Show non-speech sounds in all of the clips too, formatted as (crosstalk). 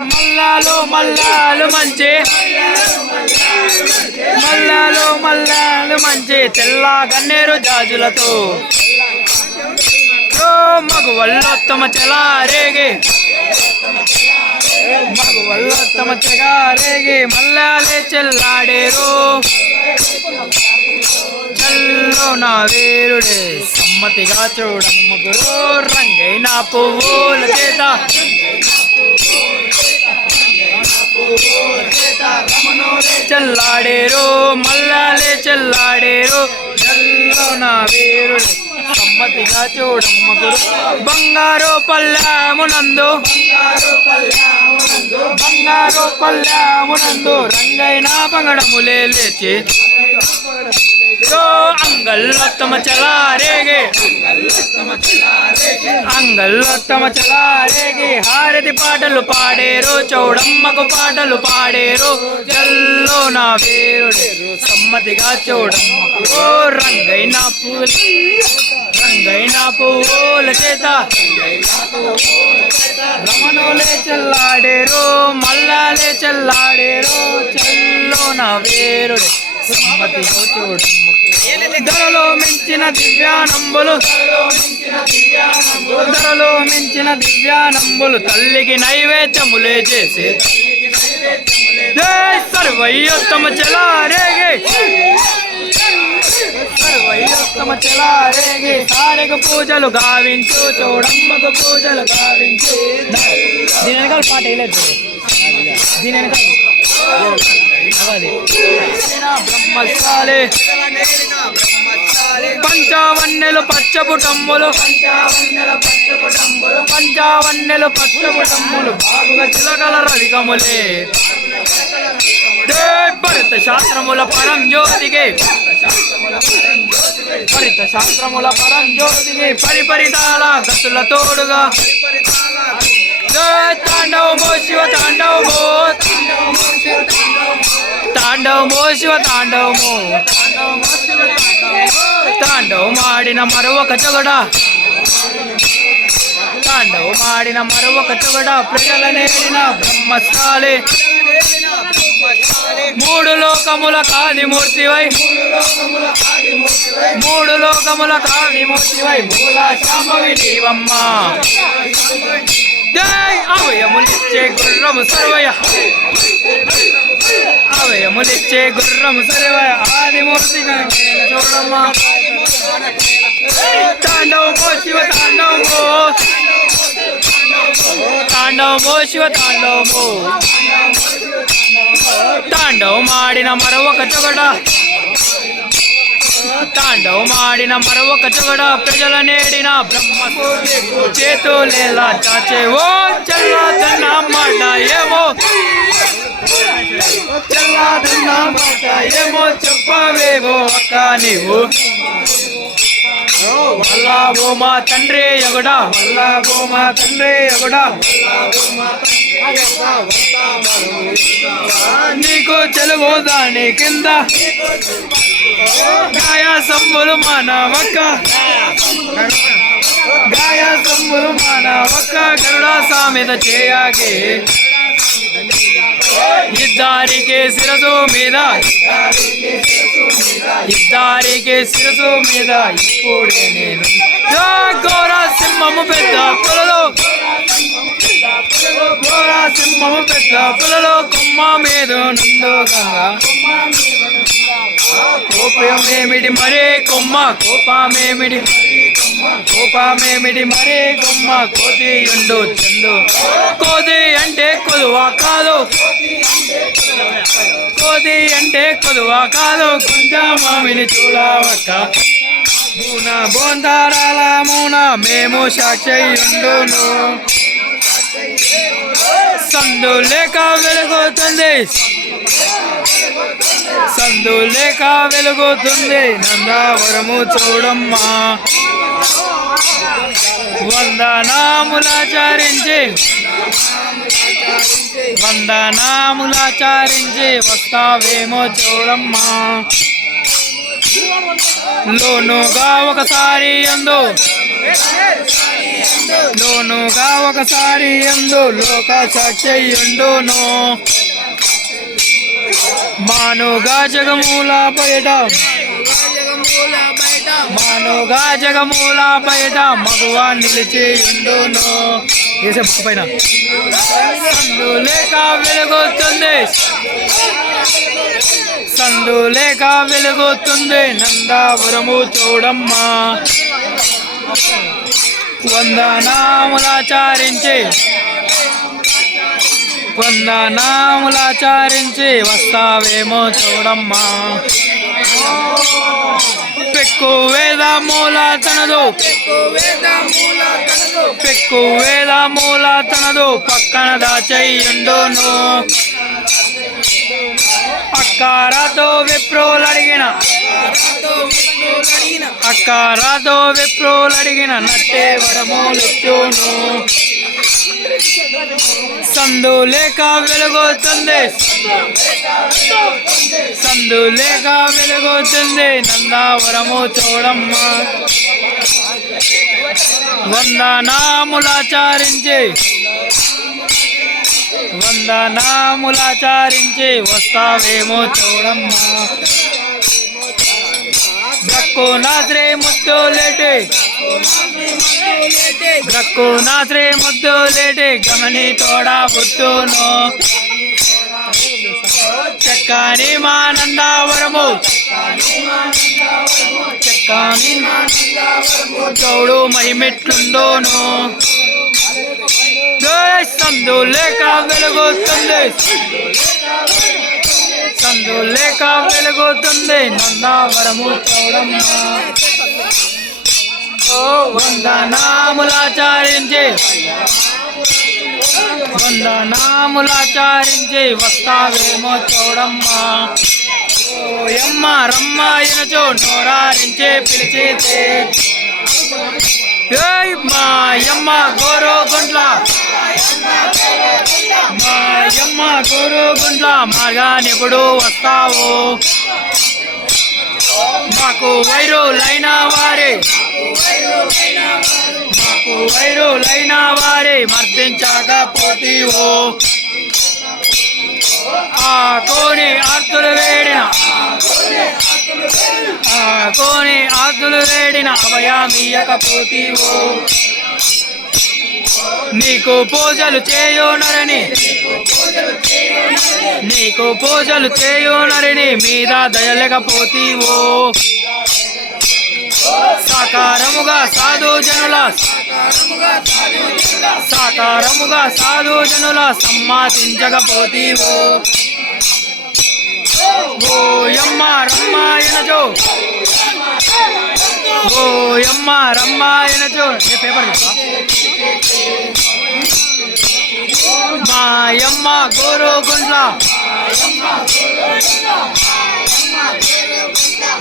మల్లాలు మల్లాలు మంచి. మల్లాలు మల్లాలు మంచి. తెల్ల గన్నేరు జాజులతో. ఓ మగవల్లోత్తమ చెలారేగి మగవల్లోత్తమ చెగారేగి మల్లాలే చెల్లాడేరు. చల్లో నా వేరుడే. మతిగా చూడమ్మ గురు రంగైన పువ్వుల చేత. చెల్లాడేరు మల్లాలే చెల్లాడేరు. చల్లో నా వీరుడే సమ్మతిగా చూడమ్మ గురు బంగారు పల్లెమునందు బంగారు పల్లెమునందు రంగైన పంగడములే లేచి. ఓ అంగల్లోత్తమ చలారేగే. అంగల్లోత్తమ చలారేగి. హారతి పాటలు పాడేరు చౌడమ్మకు పాటలు పాడేరు. జల్లో నా వేరుడే సమ్మతిగా చౌడమ్మకు ఓ రంగైన పూల. రంగైన పువ్వుల చేత. రమణులే చెల్లాడేరు మల్లాలే చెల్లాడేరు చెల్లో నా వేరుడే. ధరలో మించిన దివ్యానంబులు. ధరలో మించిన దివ్యానంబులు. తల్లికి నైవేద్యములే చేసి. జై సర్వయ్యోత్తమ చలారేగే. సర్వయ్యోత్తమ చలారేగే సారెకు పూజలు గావించు చూడమ్మకు పూజలు గావించు దీని వెనకాల పాట వేయలేదు దీని వెనకాల అవది. బ్రహ్మశాలి పంచావన్నెలు పచ్చపుటమ్ములు పంచావన్నెలు పచ్చపుటమ్ములు బాగుగా చిలకల రవికములే భరత శాస్త్రముల పరం జ్యోతికే భరిత శాస్త్రముల పరం జ్యోతికి పరిపరితాల గతుల తోడుగా. దే తాండవమో శివ తాండవమో. తాండవమో శివ తాండవమో. తాండవమాడిన మరొక చొగడ. తాండవమాడిన మరొక చొగడ. ప్రజల నేడిన బ్రహ్మస్థాలి మూడు లోకముల కాది కాదిమూర్తివై మూడు లోకముల కాదిమూర్తివై మూల శాంభవి నీవమ్మ. జై! అవయములిచ్చే గుర్రము సర్వయ. అవయములిచ్చే గుర్రము సర్వయ. ఆదిమూర్తి చూడమ్మ. చూడమ్మా తాండవమో శివ తాండవమో తాండవమో శివ తాండవమో తాండవమాడిన మరొక చొగడ. తాండవమాడిన మరొక చొగడ ప్రజల నేడిన బ్రహ్మ చేతులేలా చాచే చల్లాదన్న మాట ఏమో? చల్లాదన్న మాట ఏమో చెప్పవేవో అక్క నీవు? వల్లాబో మా తండ్రి ఎగుడా. వల్లాబో మా తండ్రి ఎగుడా. నీకు చెలువు దాని కింద. గాయ సమ్ములు మానవక్క. గాయ సమ్ములు మానవక్క. గరుడా సామెత చేయగే. ఇద్దరికి శిరసు మీద. ఇద్దరికి శిరసు మీద ఇప్పుడే నేను ఘోర సింహము పెద్ద పొలలో. ఘోర సింహము పెద్ద పొలలో కొమ్మ మీద నుండుగా కోపమేమిటి మరే కొమ్మ? కోపమేమిటి కోపమేమిటి మరే కొమ్మ? కోతి ఉండు చందు. కోతి అంటే కొలువ కాదు. కోతి అంటే కొలువ కాదు కొంచెం మామిడి చూడవక్క. మూన బోందారాల మూన మేము సాక్షి ఉండును. సందు లేక వెలుగుతుంది. సందు లేక వెలుగుతుంది. నందావరము చూడమ్మా. వందనాములాచరించి వందనాములాచరించి వస్తావేమో చూడమ్మా లోనుగా ఒకసారి అందు లోనుగా ఒకసారి ఎందు లోక సాక్షియుండును మానుగా జగమూల బయట. మానుగా జగమూల బయట మగువా నిలిచి ఉండును వేసే బుక్ పైన. సందు లేక వెలుగుతుంది సందు లేక వెలుగుతుంది నందాపురము చూడమ్మా. వందనాములాచారించి వందనాములాచారించి వస్తావేమో చూడమ్మా. పెక్కు వేద మూల తనదు. పెక్కు వేద మూల తనదు. పక్కన దాచెయ్యుండును అక్కారాతో విప్రోలు అడిగిన. అక్కారాతో విప్రోలు అడిగిన నట్టే వరములిచ్చును సందు లేక వెలుగుతుంది సందు లేక వెలుగుతుంది నందావరము చూడమ్మా. వందనాములాచారించి. వందనాములాచారించి వస్తావేమో చూడమ్మా. గ్రక్కు నాశ్రే ముద్దు లేటి గ్రక్కు నాశ్రే ముద్దు లేటి గమని తోడా బుద్ధును చక్కని మానందావరము చక్కని తోడు మహిమెట్లుండోను జై సందు లేక వెలుగుతుంది నందు లేక వెలుగుతుంది. నందావరము చూడమ్మ. ఓ వందనాములాచారించి వందనాములాచారించి వస్తావేమో చూడమ్మా. ఓ యమ్మ రమ్మ ఇనచో నోరారించే పిలిచితే. ఏయ్ మా యమ్మ గోరో గుండ్ల. మా యమ్మ గోరో గుండ్ల మార్గానెప్పుడు వస్తావు. మాకు వైరులైన వారే. మాకు వైరులైన వారే మర్దించకపోతీవో ఆ కోని ఆర్తులు వేడిన. ఆ కోని ఆర్తులు వేడిన అభయమీయకపోతీవో నీకు పూజలు చేయోనరని. నీకు పూజలు చేయోనరని మీద దయలేకపోతీవో సాకారముగా సాధ సాకారముగా సాధు జనుల సమ్మతించకపోతీవో ఓ యమ్మ రమ్మాయనజో ఓ యమ్మ రమ్మాయనజో ఏ పేపర్ చెప్పా మా యమ్మ గోరు గుండ్ల.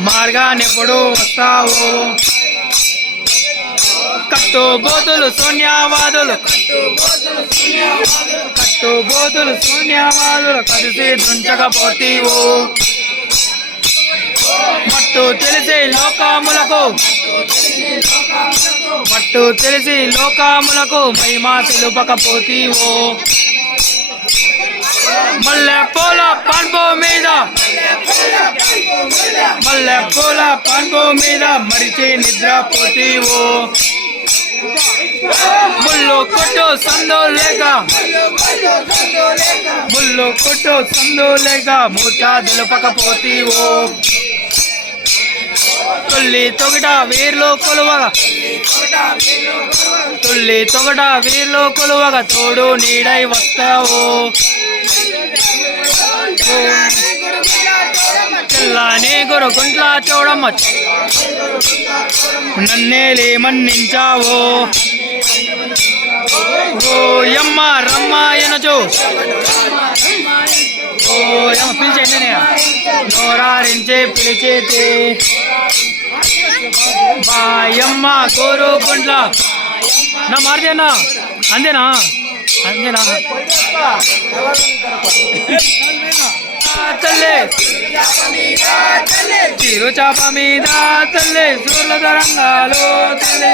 మార్గానెప్పుడు వస్తావు. కట్టు బోతులు శూన్యవాదులు. కట్టు బోతులు శూన్యవాదులు కలిసి దుంచకపోతీవు మట్టు తెలిసి లోకములకు. మట్టు తెలిసి లోకములకు మహిమా తెలుపకపోతీవు. మల్లె పూల పంపు మీద. మల్లె పూల పంపు మీద మరిచి నిద్రపోతీవు. ముళ్ళు కొట్టు సందో లేక. ముళ్ళు కొట్టు సందు లేక మూట ఓ తుల్లి తొగట వీర్లో కొలువగా. తుల్లి తొగట వీర్లో కొలువగా తోడు నీడై వస్తావు. తెల్లాని గురుగుంట్ల చూడమ్మ. నన్నేలి మన్నించావు. ఓ యమ్మ రమ్మ ఎనచో. ఓ యమ్మ పిలిచేయండి నోరారించే పిలిచేతే బాయమ్మ గుండ్ల. నా మార్జేనా అందేనా? అందేనా? (laughs) (laughs) తల్లే చిరు చాప మీద తల్లే సూర్ల తరంగాలు తల్లే.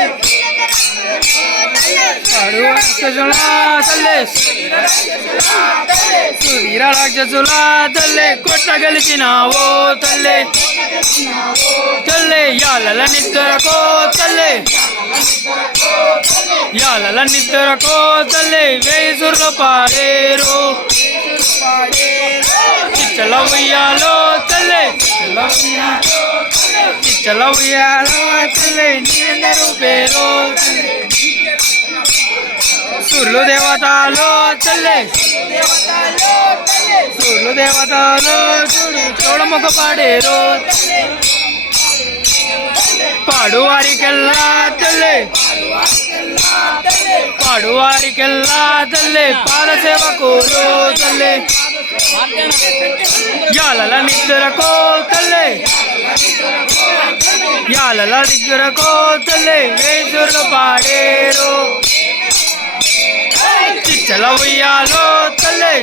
పాడు రాక్షసుల తల్లే. సువీర రాక్షసుల తల్లే కొట్ట గెలిచినావో తల్లే. తల్లే యాలల నిద్రకో తల్లే. యాలల నిద్రకో తల్లే వేసుర్లు పారేరు ఉయ్యాలో తల్లే చిచ్చల ఉయ్యాలో తల్లే నీందరు పేరు సుర్లు దేవతలో చల్లే సుర్లు దేవతలో చూడు చూడముఖ పాడేరు పాడువారికెల్లా తల్లే పాడువారికెల్లా తల్లే పాద సేవకులు తల్లే యాలల నిద్రకో తల్లే. యాలల నిద్రకో తల్లే. వేసుర్లు పాడేరు. చిచ్చల ఉయ్యాలో తల్లే.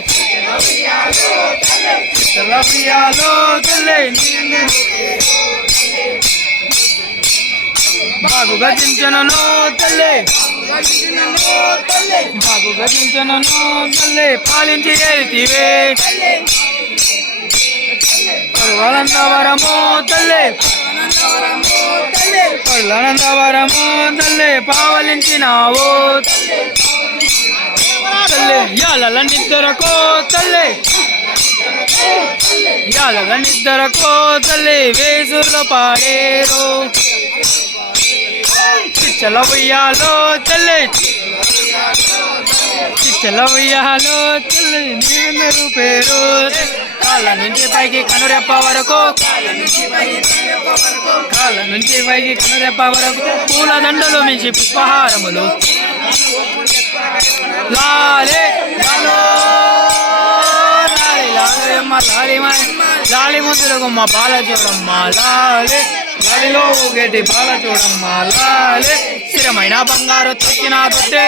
చిచ్చల ఉయ్యాలో తల్లే. బాగు గజించనను తల్లే. బాగు తల్లే పాలించి ఏల్తివే పర్వాలందవరము తల్లే. పర్వాలందవరము తల్లే పావలించినావు. తల్లే యాలల నిద్రకో తల్లే. యాలల నిద్రకో తల్లే వేసుల పాడేరు చిచ్చల ఉయ్యాలో తల్లే. చిచ్చల ఉయ్యాలో తల్లే పేరు కాళ్ళ నుంచి పైకి కనురెప్ప వరకు కాళ్ళ నుంచి పైకి కనురెప్ప వరకు పూల దండలు మించి పుష్పహారములు. లాలే లాలి లాలి లాలయమ్మ లాలి మాయమ్మ లాలి పాల బాల చూడమ్మ లాలే. గాలిలో ఊగేటి బాల చూడమ్మ లాలే. స్థిరమైన బంగారు తెచ్చిన దొడ్డే.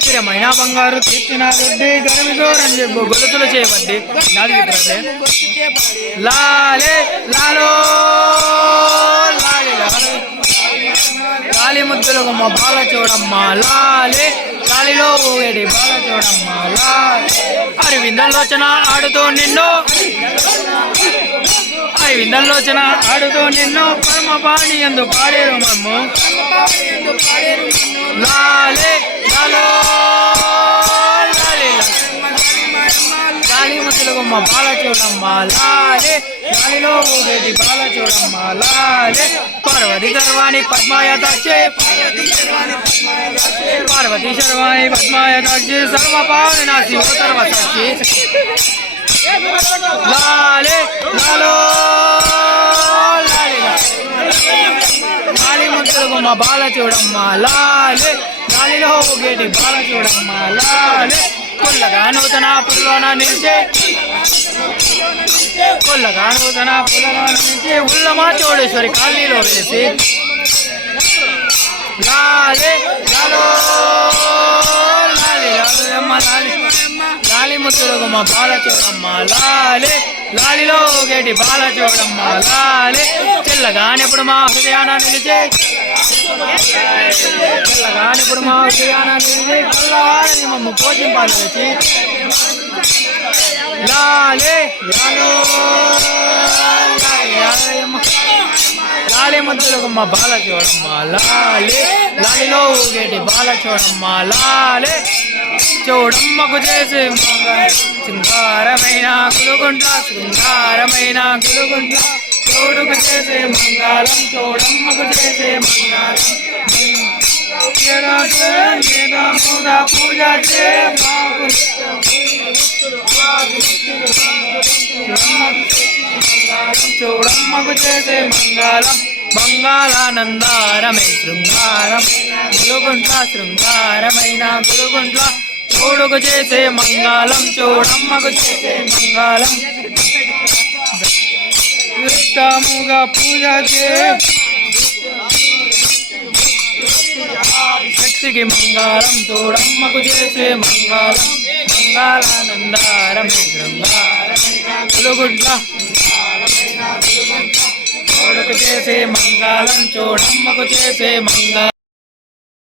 స్థిరమైన బంగారు తెచ్చిన దొడ్డి. గరిమి దూరం గొలుసులు చేయబడ్డి నాది లాలే లాలో లాలి లాలో లాలి ముద్దులకు మా బాల చూడమ్మ లాలే. గాలిలో ఊగేడి బాల చూడమ్మ లాలే. అరవిందలోచన ఆడుతూ నిన్ను. అరవిందలోచన ఆడుతూ నిన్ను. పరమ పాణి ఎందు పాడేరు మమ్ము. లాలే లాలో. లాలి ముద్దులకు మా బాల చూడమ్మ లాలే. గాలిలో ఊగేటి బాల చూడమ్మ లాలే. పార్వతి గర్వాణి పద్మాయ దాచే పార్వతి శర్వాణి పద్మాయ దాచే సర్వ పావన శివ సర్వ సాక్షి లాలే లాలో లాలి లాలి ముద్దులకు మా బాల చూడమ్మ లాలే. గాలిలో ఊగేటి బాల చూడమ్మ లాలే. కొల్లగా నూతన పుల్లోన నిలిచే కొల్లగా నూతన పుల్లోన నిలిచి ఉల్లమా చోడేశ్వరి కాలనీలో వెలిసి లాలే లాలో లాలి లాలి అమ్మ లాలి. లాలి ముద్దులకు మా బాల చూడమ్మ లాలి లాలిలో గేటి బాల చూడమ్మ లాలి. చెల్లగానెప్పుడు మా హృదయాన నిలిచే చెల్లగానెప్పుడు మా హృదయాన నిలిచే కల్లారని మమ్మ పోషింపాలి వచ్చి లాలి లాలో లాలి లాలి ముద్దులకు బాల చూడమ్మ లాలే లాలిలో ఊగేటి బాల చూడమ్మ లాలే చూడమ్మకు చేసే శృంగారమైన గులుగుంట్ల శృంగారమైన గులుగుంట్ల చోడుకు చేసే మంగళం చోడమ్మకు చేసే మంగళం పూజ చే మాకు చూడమ్మకు చేసే మంగళం. బంగాళానందారమై శృంగారం గులుగుంట్ల శృంగారమైన గులుగుంట్ల చూడుకు చేసే మంగళం చూడమ్మకు చేసే మంగళం. ఉత్తముగా పూజ శక్తికి మంగళం చూడమ్మకు చేసే మంగళం. మంగళానందారమై శృంగారం గులుగుంట్ల చేసే మంగళం చూడమ్మకు చేసే మంగళం.